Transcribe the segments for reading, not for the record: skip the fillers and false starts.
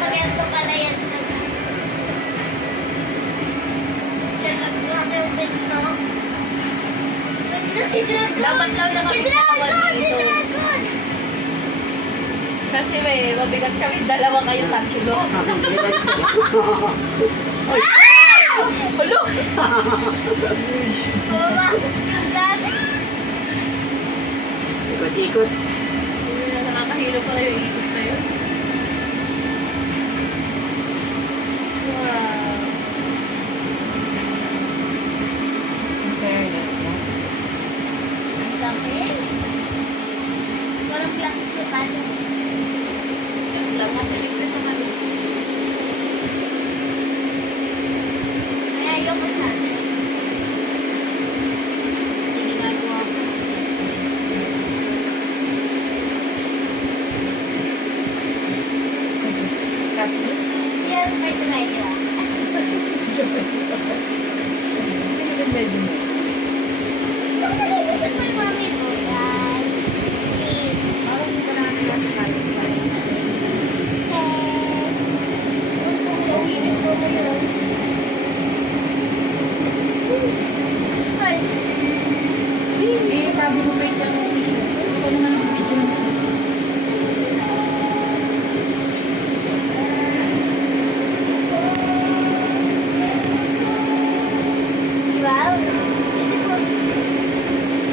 Pagento pala yan. Sarap nga yung pinto. Si Dragon! Dapat lang Si nakakita Dragon! Si dito. Dragon! Kasi may mabigat kami, dalawa kayo tatlo. Hulok! Pumasok yung dati. Ikot-ikot. Nakakahilo pala yung ikot na yun. Wow. In fairness, no? Laki. Parang plastic na tayo. Yan lang kasi ligtas sa mali. Kaya ayoko na. Hindi ginagawa ko. Yes, may tumayo. Gusto ko nalilisip mo yung mami mo, guys. Parang hindi pa natin natin sabi mo ba yung t-shirt? Ito naman ang video naman. Wow. Beautiful.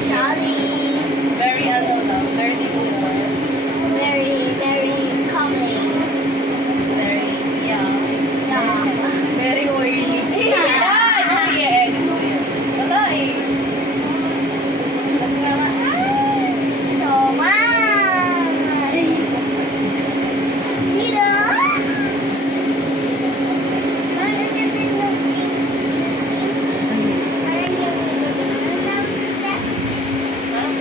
Shawty. Very ano daw, very Very, very comely. very, yeah. Yeah. Very oily. Yan! Kuya, edit mo yan. Wala eh. Kasi nga nga, Shomai. Dito. Parang yung pink. Parang yung ha?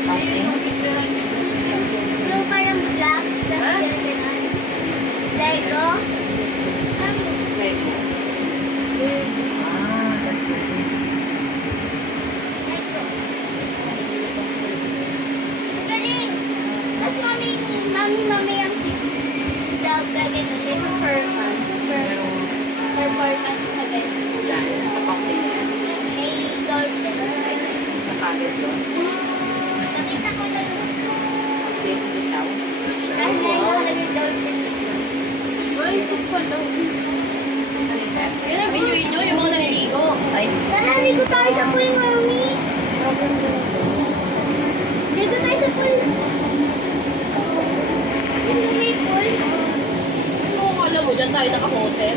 Ayun yung picture ang yung parang black. Ha? Lego. Lego. Galing. Tapos mami ang gagawin ulit performance na ganyan. May dolphin. Nakita ko lang. Kahit na yung naging dolphin. Yun ang video nyo, yung mga naliligo. Ay, Tara, ligo tayo sa pool, mami. Ligo tayo sa pool. May pool. ano alam mo, dyan tayo naka-hotel.